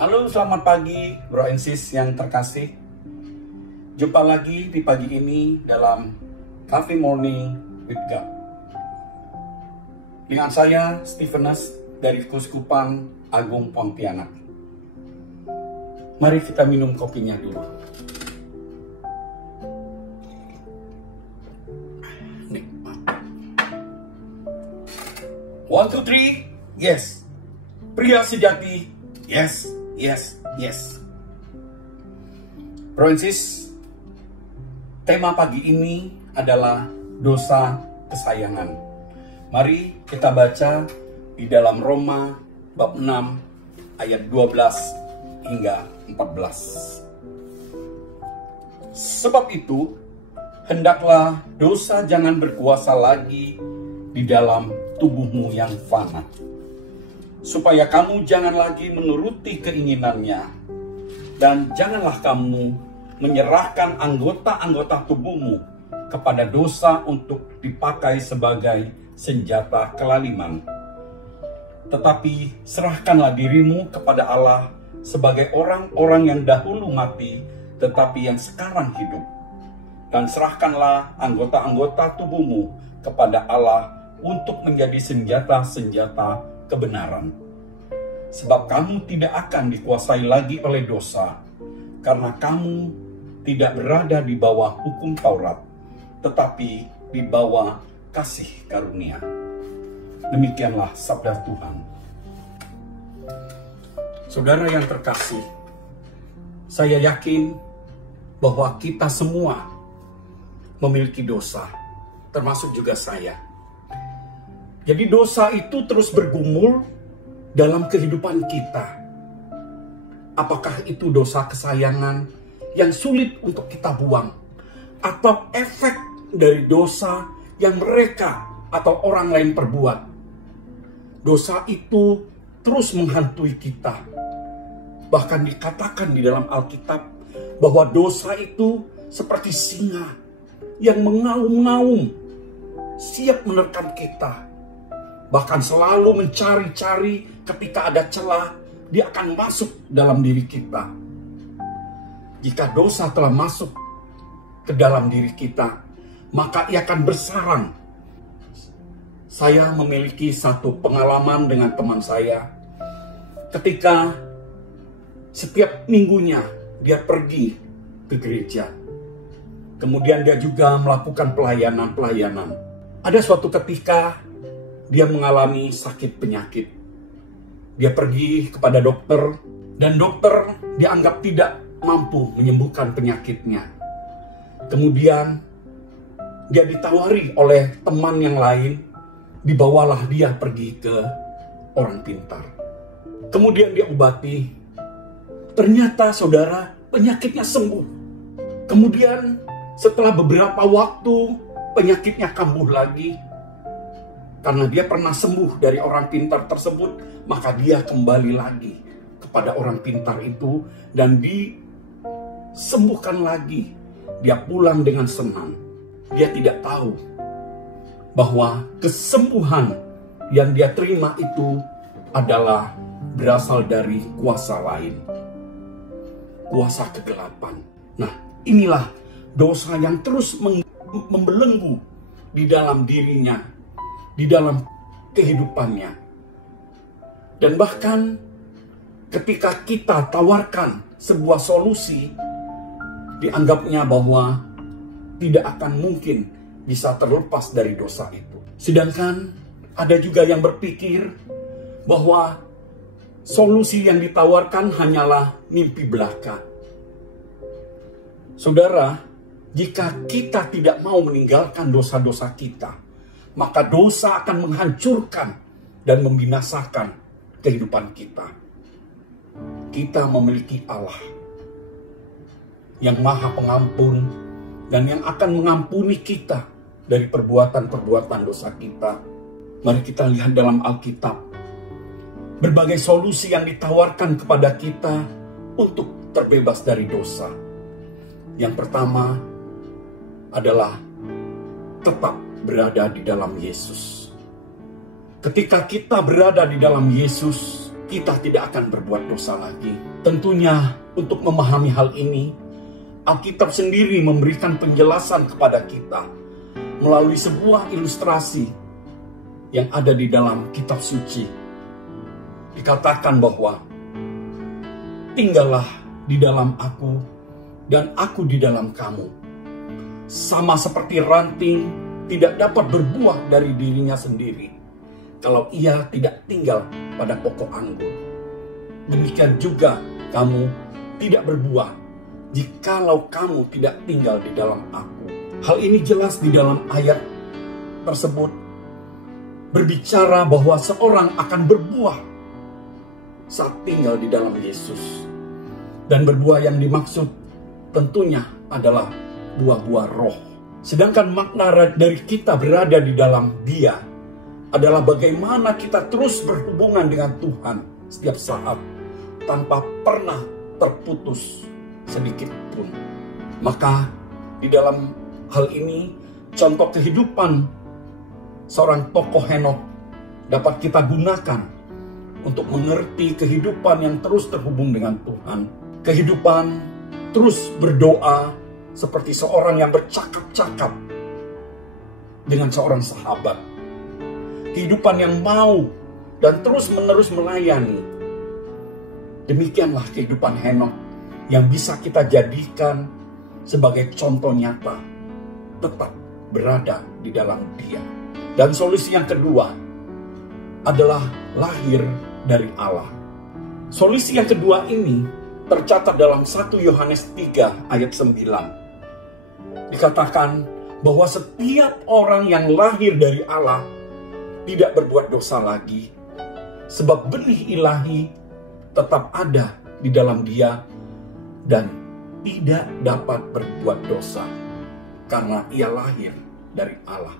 Halo, selamat pagi bro and sis yang terkasih. Jumpa lagi di pagi ini dalam Coffee Morning with God. Dengan saya, Stephenus dari Keuskupan Agung Pontianak. Mari kita minum kopinya dulu. Nikmat. 1, 2, 3, yes. Pria sejati, yes. Yes. Bro and sis, tema pagi ini adalah dosa kesayangan. Mari kita baca di dalam Roma bab 6 ayat 12 hingga 14. Sebab itu, hendaklah dosa jangan berkuasa lagi di dalam tubuhmu yang fana, supaya kamu jangan lagi menuruti keinginannya, dan janganlah kamu menyerahkan anggota-anggota tubuhmu kepada dosa untuk dipakai sebagai senjata kelaliman. Tetapi serahkanlah dirimu kepada Allah sebagai orang-orang yang dahulu mati, tetapi yang sekarang hidup. Dan serahkanlah anggota-anggota tubuhmu kepada Allah untuk menjadi senjata-senjata kebenaran. Sebab kamu tidak akan dikuasai lagi oleh dosa, karena kamu tidak berada di bawah hukum Taurat, tetapi di bawah kasih karunia. Demikianlah sabda Tuhan. Saudara yang terkasih, saya yakin bahwa kita semua memiliki dosa, termasuk juga saya. Jadi dosa itu terus bergumul dalam kehidupan kita. Apakah itu dosa kesayangan yang sulit untuk kita buang, atau efek dari dosa yang mereka atau orang lain perbuat? Dosa itu terus menghantui kita. Bahkan dikatakan di dalam Alkitab bahwa dosa itu seperti singa yang mengaum-ngaum, siap menerkam kita. Bahkan selalu mencari-cari ketika ada celah, dia akan masuk dalam diri kita. Jika dosa telah masuk ke dalam diri kita, maka ia akan bersarang. Saya memiliki satu pengalaman dengan teman saya. Ketika setiap minggunya dia pergi ke gereja. Kemudian dia juga melakukan pelayanan-pelayanan. Ada suatu ketika dia mengalami sakit penyakit. Dia pergi kepada dokter, dan dokter dianggap tidak mampu menyembuhkan penyakitnya. Kemudian dia ditawari oleh teman yang lain, dibawalah dia pergi ke orang pintar. Kemudian dia obati. Ternyata saudara, penyakitnya sembuh. Kemudian setelah beberapa waktu, penyakitnya kambuh lagi. Karena dia pernah sembuh dari orang pintar tersebut, maka dia kembali lagi kepada orang pintar itu dan disembuhkan lagi. Dia pulang dengan senang. Dia tidak tahu bahwa kesembuhan yang dia terima itu adalah berasal dari kuasa lain. Kuasa kegelapan. Nah, inilah dosa yang terus membelenggu di dalam dirinya, di dalam kehidupannya. Dan bahkan ketika kita tawarkan sebuah solusi, dianggapnya bahwa tidak akan mungkin bisa terlepas dari dosa itu. Sedangkan ada juga yang berpikir bahwa solusi yang ditawarkan hanyalah mimpi belaka. Saudara, jika kita tidak mau meninggalkan dosa-dosa kita, maka dosa akan menghancurkan dan membinasakan kehidupan kita. Kita memiliki Allah yang Maha Pengampun dan yang akan mengampuni kita dari perbuatan-perbuatan dosa kita. Mari kita lihat dalam Alkitab berbagai solusi yang ditawarkan kepada kita untuk terbebas dari dosa. Yang pertama adalah tetap berada di dalam Yesus. Ketika kita berada di dalam Yesus, kita tidak akan berbuat dosa lagi. Tentunya untuk memahami hal ini, Alkitab sendiri memberikan penjelasan kepada kita melalui sebuah ilustrasi yang ada di dalam kitab suci. Dikatakan bahwa tinggallah di dalam aku dan aku di dalam kamu. Sama seperti ranting tidak dapat berbuah dari dirinya sendiri kalau ia tidak tinggal pada pokok anggur. Demikian juga kamu tidak berbuah jikalau kamu tidak tinggal di dalam aku. Hal ini jelas di dalam ayat tersebut berbicara bahwa seorang akan berbuah saat tinggal di dalam Yesus. Dan berbuah yang dimaksud tentunya adalah buah-buah roh. Sedangkan makna dari kita berada di dalam Dia adalah bagaimana kita terus berhubungan dengan Tuhan setiap saat tanpa pernah terputus sedikit pun. Maka di dalam hal ini contoh kehidupan seorang tokoh Henokh dapat kita gunakan untuk mengerti kehidupan yang terus terhubung dengan Tuhan. Kehidupan terus berdoa seperti seorang yang bercakap-cakap dengan seorang sahabat. Kehidupan yang mau dan terus-menerus melayani. Demikianlah kehidupan Henokh yang bisa kita jadikan sebagai contoh nyata. Tetap berada di dalam Dia. Dan solusi yang kedua adalah lahir dari Allah. Solusi yang kedua ini tercatat dalam 1 Yohanes 3 ayat 9. Dikatakan bahwa setiap orang yang lahir dari Allah tidak berbuat dosa lagi, sebab benih ilahi tetap ada di dalam dia dan tidak dapat berbuat dosa karena ia lahir dari Allah.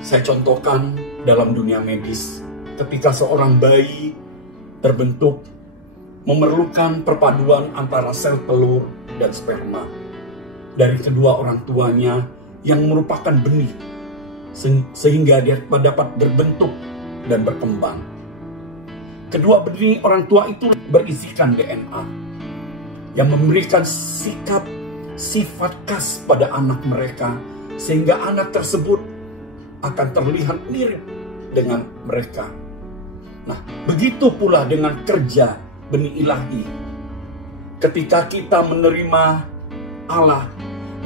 Saya contohkan dalam dunia medis, ketika seorang bayi terbentuk, memerlukan perpaduan antara sel telur dan sperma dari kedua orang tuanya yang merupakan benih, sehingga dia dapat berbentuk dan berkembang. Kedua benih orang tua itu berisikan DNA yang memberikan sikap sifat khas pada anak mereka, sehingga anak tersebut akan terlihat mirip dengan mereka. Nah, begitu pula dengan kerja benih ilahi. Ketika kita menerima Allah,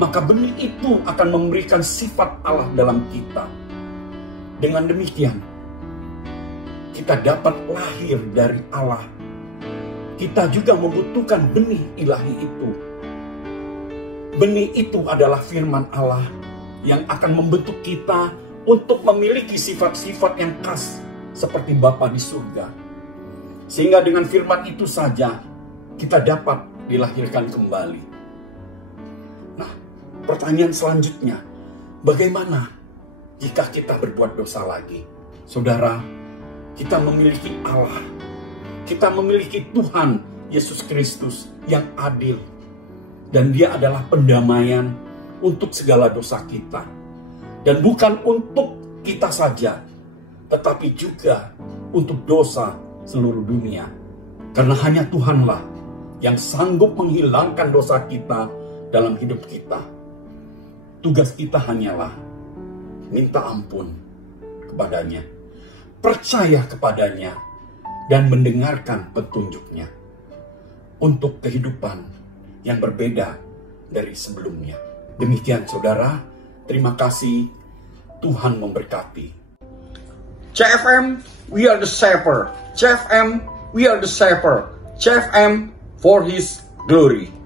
maka benih itu akan memberikan sifat Allah dalam kita. Dengan demikian, kita dapat lahir dari Allah. Kita juga membutuhkan benih ilahi itu. Benih itu adalah firman Allah yang akan membentuk kita untuk memiliki sifat-sifat yang khas seperti Bapa di surga. Sehingga dengan firman itu saja kita dapat dilahirkan kembali. Nah, pertanyaan selanjutnya, bagaimana jika kita berbuat dosa lagi? Saudara, kita memiliki Allah. Kita memiliki Tuhan Yesus Kristus yang adil. Dan Dia adalah pendamaian untuk segala dosa kita. Dan bukan untuk kita saja, tetapi juga untuk dosa seluruh dunia. Karena hanya Tuhanlah yang sanggup menghilangkan dosa kita dalam hidup kita. Tugas kita hanyalah minta ampun kepadanya, percaya kepadanya, dan mendengarkan petunjuknya untuk kehidupan yang berbeda dari sebelumnya. Demikian saudara, terima kasih. Tuhan memberkati. CFM, we are the shepherd. CFM, we are the shepherd. CFM for His glory.